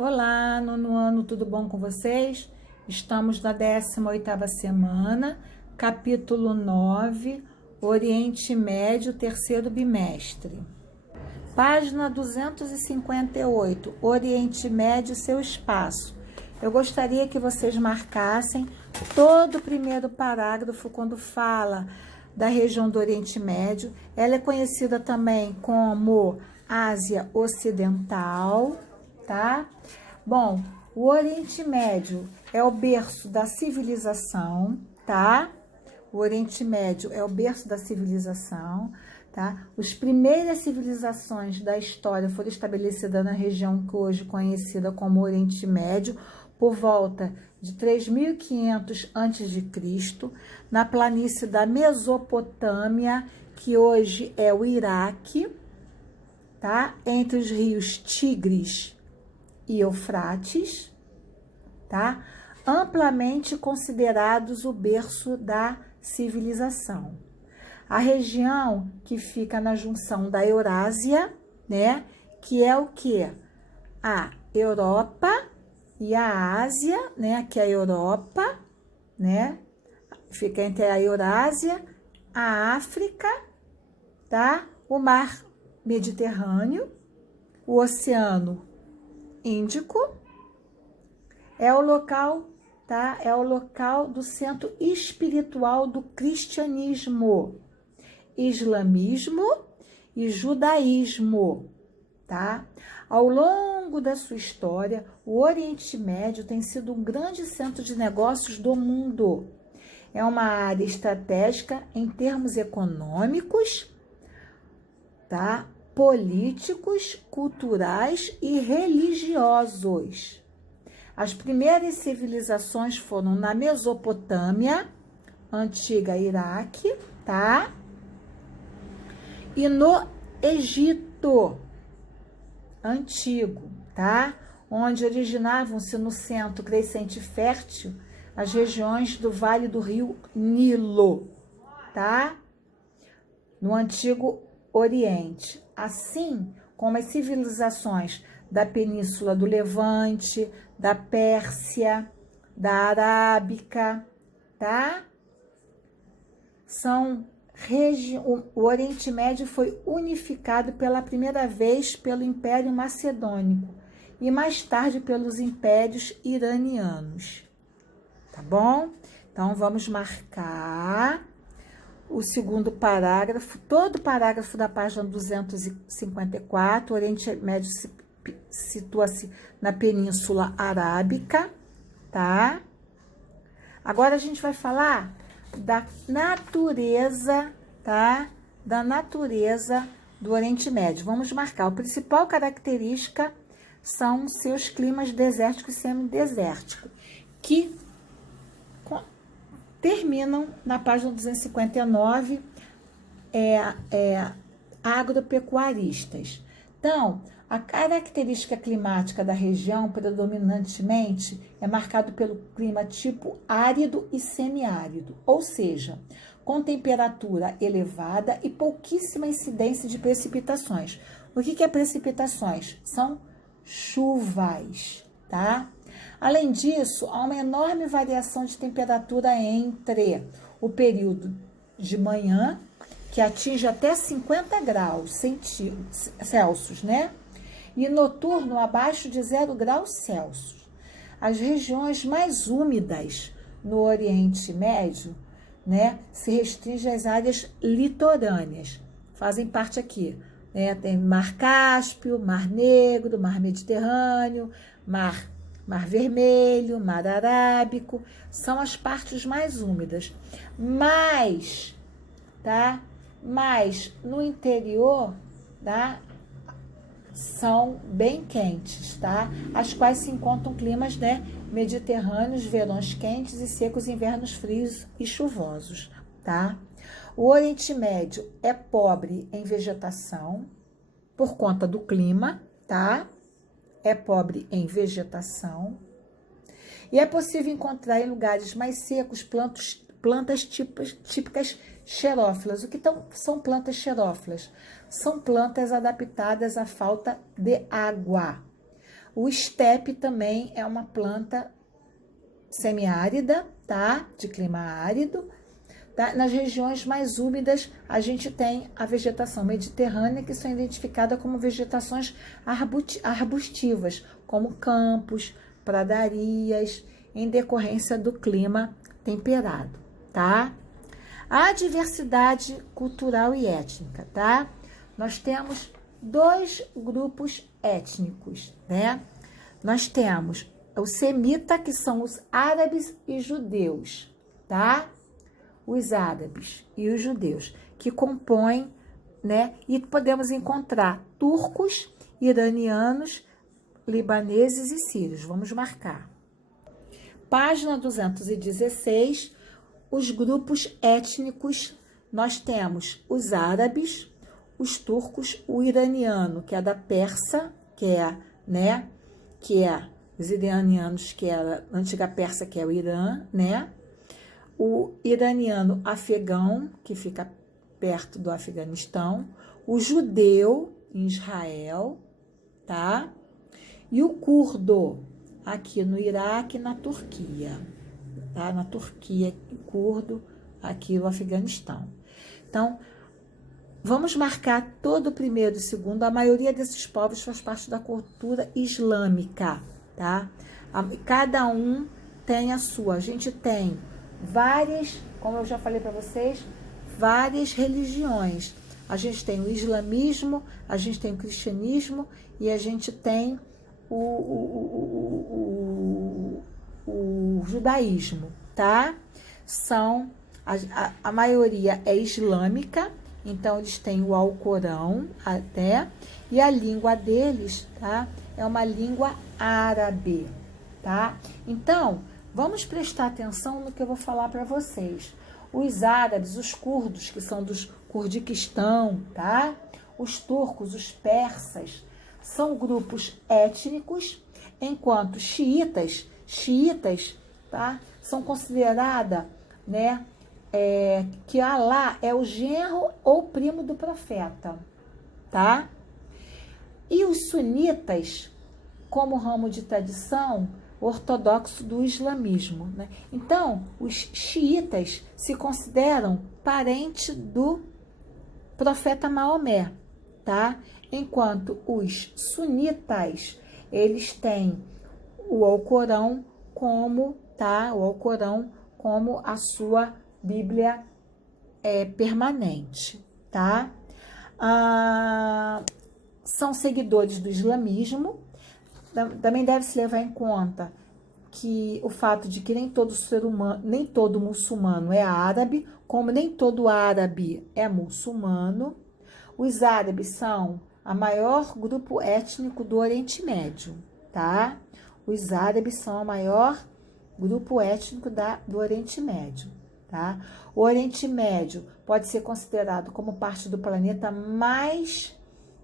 Olá, nono ano, tudo bom com vocês? Estamos na 18ª semana, capítulo 9, Oriente Médio, terceiro bimestre. Página 258, Oriente Médio, seu espaço. Eu gostaria que vocês marcassem todo o primeiro parágrafo quando fala da região do Oriente Médio. Ela é conhecida também como Ásia Ocidental, tá? Bom, o Oriente Médio é o berço da civilização, tá? O Oriente Médio é o berço da civilização, tá? As primeiras civilizações da história foram estabelecidas na região que hoje é conhecida como Oriente Médio, por volta de 3.500 a.C., na planície da Mesopotâmia, que hoje é o Iraque, tá? Entre os rios Tigres e Eufrates, tá? Amplamente considerados o berço da civilização. A região que fica na junção da Eurásia, né? Que é o que? A Europa e a Ásia, né? Aqui é a Europa, né? Fica entre a Eurásia, a África, tá? O mar Mediterrâneo, o Oceano Índico, é o local, tá? É o local do centro espiritual do cristianismo, islamismo e judaísmo, tá? Ao longo da sua história, o Oriente Médio tem sido um grande centro de negócios do mundo. É uma área estratégica em termos econômicos, tá? Políticos, culturais e religiosos. As primeiras civilizações foram na Mesopotâmia, antiga Iraque, tá? E no Egito antigo, tá? Onde originavam-se no centro crescente fértil as regiões do Vale do Rio Nilo, tá? No Antigo Oriente, assim como as civilizações da Península do Levante, da Pérsia, da Arábica, tá? O Oriente Médio foi unificado pela primeira vez pelo Império Macedônico e mais tarde pelos impérios iranianos, tá bom? Então, vamos marcar o segundo parágrafo, todo o parágrafo da página 254, o Oriente Médio situa-se na Península Arábica, tá? Agora a gente vai falar da natureza, tá? Da natureza do Oriente Médio. Vamos marcar. A principal característica são seus climas desérticos e semidesérticos, que terminam na página 259, agropecuaristas. Então, a característica climática da região, predominantemente, é marcado pelo clima tipo árido e semiárido, ou seja, com temperatura elevada e pouquíssima incidência de precipitações. O que é precipitações? São chuvas, tá? Além disso, há uma enorme variação de temperatura entre o período de manhã, que atinge até 50 graus Celsius, né? E noturno abaixo de 0 graus Celsius. As regiões mais úmidas no Oriente Médio, né, se restringem às áreas litorâneas. Fazem parte aqui, né? Tem Mar Cáspio, Mar Negro, Mar Mediterrâneo, Mar Vermelho, Mar Arábico, são as partes mais úmidas. Mas, tá? Mas no interior, tá? São bem quentes, tá? As quais se encontram climas, né, mediterrâneos, verões quentes e secos, invernos frios e chuvosos, tá? O Oriente Médio é pobre em vegetação por conta do clima, tá? É pobre em vegetação. E é possível encontrar em lugares mais secos plantas típicas xerófilas. O que são plantas xerófilas? São plantas adaptadas à falta de água. O estepe também é uma planta semiárida, tá? De clima árido. Tá? Nas regiões mais úmidas, a gente tem a vegetação mediterrânea, que são identificadas como vegetações arbustivas, como campos, pradarias, em decorrência do clima temperado, tá? A diversidade cultural e étnica, tá? Nós temos 2 grupos étnicos, né? Nós temos o semita, que são os árabes e judeus, tá? Os árabes e os judeus, que compõem, né? E podemos encontrar turcos, iranianos, libaneses e sírios. Vamos marcar. Página 216, os grupos étnicos. Nós temos os árabes, os turcos, o iraniano, que é da Pérsia, que é, né? Que é os iranianos, que é a antiga Pérsia, que é o Irã, né? O iraniano afegão, que fica perto do Afeganistão, o judeu em Israel, tá? E o curdo aqui no Iraque e na Turquia, tá? Na Turquia, curdo, aqui no Afeganistão. Então, vamos marcar todo o primeiro e segundo. A maioria desses povos faz parte da cultura islâmica, tá? Cada um tem a sua. A gente tem várias, como eu já falei para vocês, várias religiões. A gente tem o islamismo, a gente tem o cristianismo e a gente tem o judaísmo, tá? São, a maioria é islâmica, então eles têm o Alcorão até, e a língua deles, tá? É uma língua árabe, tá? Então, vamos prestar atenção no que eu vou falar para vocês. Os árabes, os curdos, que são dos Kurdiquistão, tá? Os turcos, os persas, são grupos étnicos, enquanto xiitas, tá? São consideradas, né? Que Alá é o genro ou primo do profeta, tá? E os sunitas, como ramo de tradição ortodoxo do islamismo, né? Então, os xiitas se consideram parente do profeta Maomé, tá? Enquanto os sunitas, eles têm o Alcorão como, tá? O Alcorão como a sua Bíblia permanente, tá? São seguidores do islamismo. Também deve-se levar em conta que o fato de que nem todo ser humano, nem todo muçulmano é árabe, como nem todo árabe é muçulmano. Os árabes são a maior grupo étnico do Oriente Médio, tá? Os árabes são o maior grupo étnico do Oriente Médio, tá? O Oriente Médio pode ser considerado como parte do planeta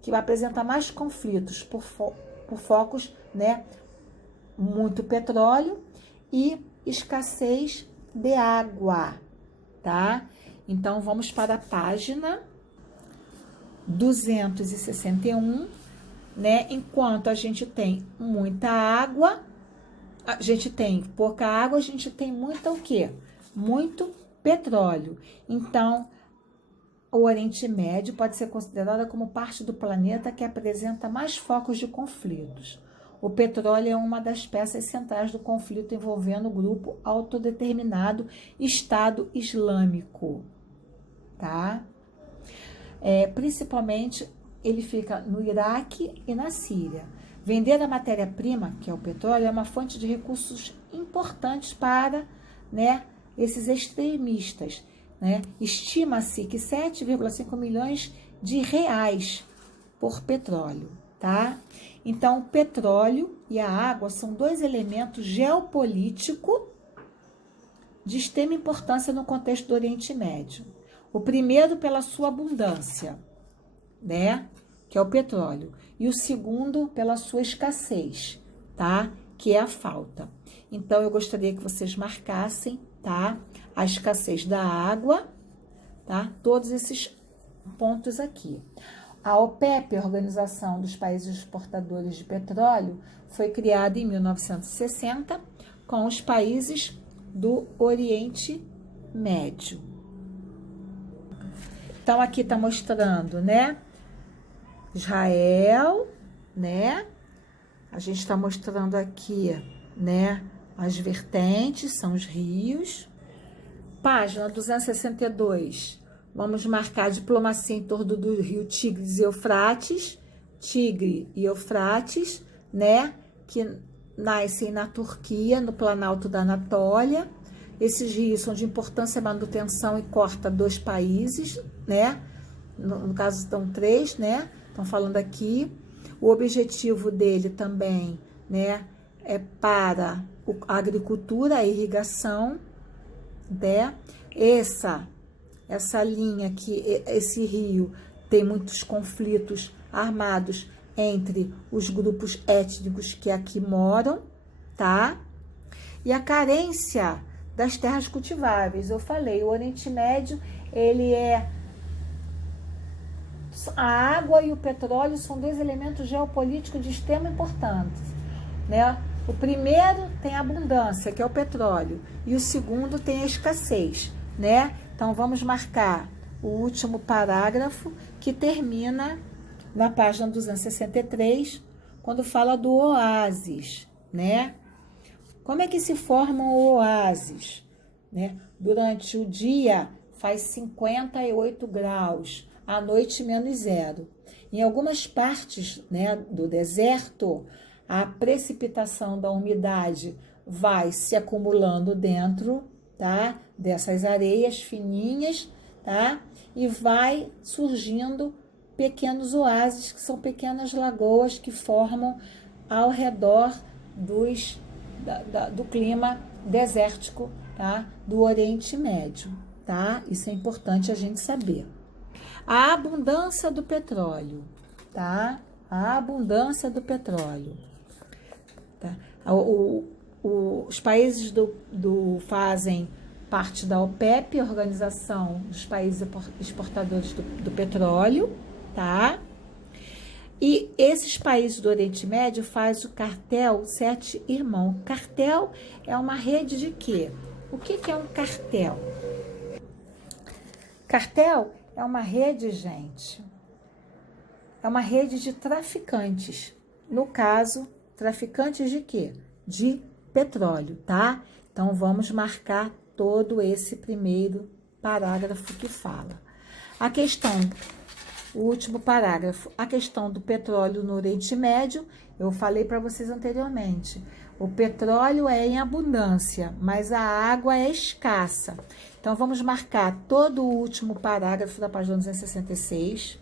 que apresenta mais conflitos por focos, né? Muito petróleo e escassez de água, tá? Então, vamos para a página 261, né? Enquanto a gente tem muita água, a gente tem pouca água, a gente tem muita o quê? Muito petróleo. Então, o Oriente Médio pode ser considerado como parte do planeta que apresenta mais focos de conflitos. O petróleo é uma das peças centrais do conflito envolvendo o grupo autodeterminado Estado Islâmico, tá? Principalmente, ele fica no Iraque e na Síria. Vender a matéria-prima, que é o petróleo, é uma fonte de recursos importantes para, né, esses extremistas, né? Estima-se que 7,5 milhões de reais por petróleo, tá? Então, o petróleo e a água são 2 elementos geopolíticos de extrema importância no contexto do Oriente Médio. O primeiro pela sua abundância, né? Que é o petróleo. E o segundo pela sua escassez, tá? Que é a falta. Então, eu gostaria que vocês marcassem, tá? A escassez da água, tá? Todos esses pontos aqui. A OPEP, a Organização dos Países Exportadores de Petróleo, foi criado em 1960 com os países do Oriente Médio. Então, aqui está mostrando, né? Israel, né? A gente está mostrando aqui, né? As vertentes, são os rios. Página 262. Vamos marcar a diplomacia em torno do rio Tigres e Eufrates. Tigre e Eufrates, né? Que nascem na Turquia, no Planalto da Anatólia. Esses rios são de importância manutenção e corta 2 países, né? No caso, estão 3, né? Estão falando aqui. O objetivo dele também, né? É para a agricultura, a irrigação, né? Essa linha aqui, esse rio, tem muitos conflitos armados entre os grupos étnicos que aqui moram, tá? E a carência das terras cultiváveis. Eu falei, o Oriente Médio, ele é... A água e o petróleo são 2 elementos geopolíticos de extrema importância, né? O primeiro tem a abundância, que é o petróleo, e o segundo tem a escassez, né? Então, vamos marcar o último parágrafo, que termina na página 263, quando fala do oásis, né? Como é que se forma o oásis, né? Durante o dia faz 58 graus, à noite -0. Em algumas partes, né, do deserto, a precipitação da umidade vai se acumulando dentro, tá, dessas areias fininhas, tá, e vai surgindo pequenos oásis, que são pequenas lagoas que formam ao redor do clima desértico, tá, do Oriente Médio, tá? Isso é importante a gente saber. A abundância do petróleo, tá? A abundância do petróleo. Tá? Os países fazem parte da OPEP, Organização dos Países Exportadores do Petróleo, tá? E esses países do Oriente Médio fazem o cartel 7 Irmãos. Cartel é uma rede de quê? O que é um cartel? Cartel é uma rede, gente, é uma rede de traficantes. No caso, traficantes de quê? De petróleo, tá? Então, vamos marcar todo esse primeiro parágrafo que fala. A questão, o último parágrafo, a questão do petróleo no Oriente Médio, eu falei para vocês anteriormente. O petróleo é em abundância, mas a água é escassa. Então, vamos marcar todo o último parágrafo da página 266,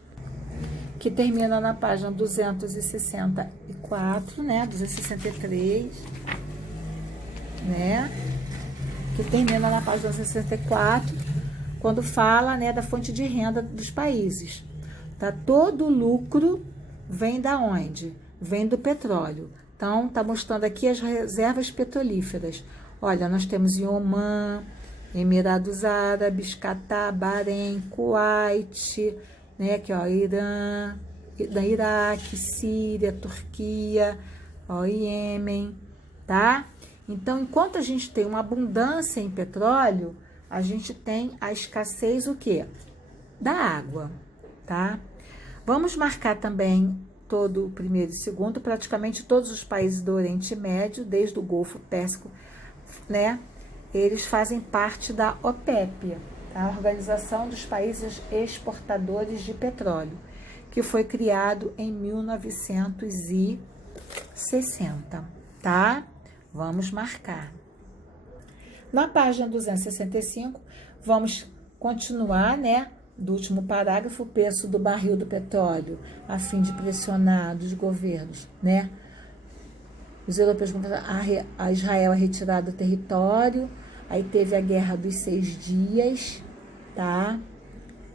que termina na página 264, né? 263, né? Que termina na página 264, quando fala, né, da fonte de renda dos países. Tá? Todo o lucro vem da onde? Vem do petróleo. Então, tá mostrando aqui as reservas petrolíferas. Olha, nós temos em Omã, Emirados Árabes, Catar, Bahrein, Kuwait, né, aqui, ó, Irã, Iraque, Síria, Turquia, ó, Iêmen, tá? Então, enquanto a gente tem uma abundância em petróleo, a gente tem a escassez, o quê? Da água, tá? Vamos marcar também todo o primeiro e segundo, praticamente todos os países do Oriente Médio, desde o Golfo Pérsico, né? Eles fazem parte da OPEP, a Organização dos Países Exportadores de Petróleo, que foi criado em 1960, tá? Vamos marcar. Na página 265, vamos continuar, né? Do último parágrafo, o preço do barril do petróleo, a fim de pressionar os governos, né? Os europeus a Israel a retirada do território. Aí teve a Guerra dos 6 Dias, tá?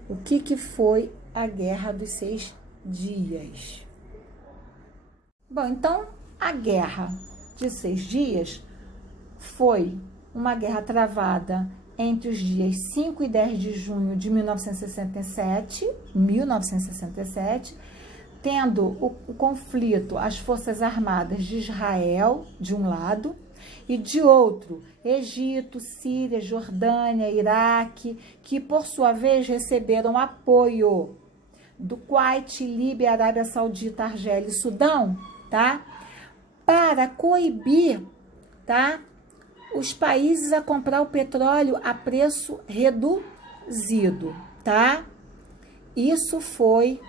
O que foi a Guerra dos 6 Dias? Bom, então, a Guerra de 6 Dias foi uma guerra travada entre os dias 5 e 10 de junho de 1967, tendo o conflito, as Forças Armadas de Israel, de um lado, e de outro, Egito, Síria, Jordânia, Iraque, que por sua vez receberam apoio do Kuwait, Líbia, Arábia Saudita, Argélia e Sudão, tá? Para coibir, tá? Os países a comprar o petróleo a preço reduzido, tá? Isso foi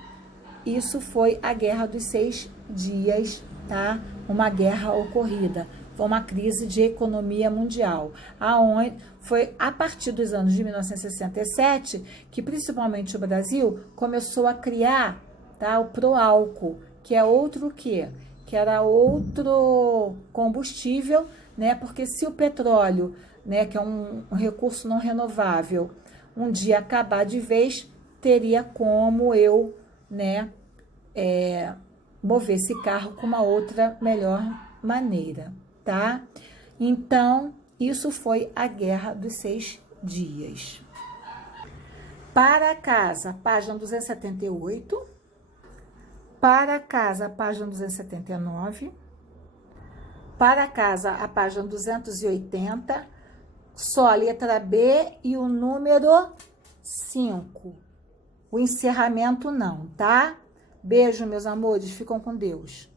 a Guerra dos 6 Dias, tá? Uma guerra ocorrida. Foi uma crise de economia mundial, aonde foi a partir dos anos de 1967 que principalmente o Brasil começou a criar, tá, o pró-álcool, que é outro quê? Que era outro combustível, né? Porque se o petróleo, né, que é um recurso não renovável, um dia acabar de vez, teria como eu, né, mover esse carro com uma outra melhor maneira, tá? Então, isso foi a Guerra dos 6 Dias. Para casa, página 278. Para casa, página 279. Para casa, a página 280. Só a letra B e o número 5. O encerramento não, tá? Beijo, meus amores. Ficam com Deus.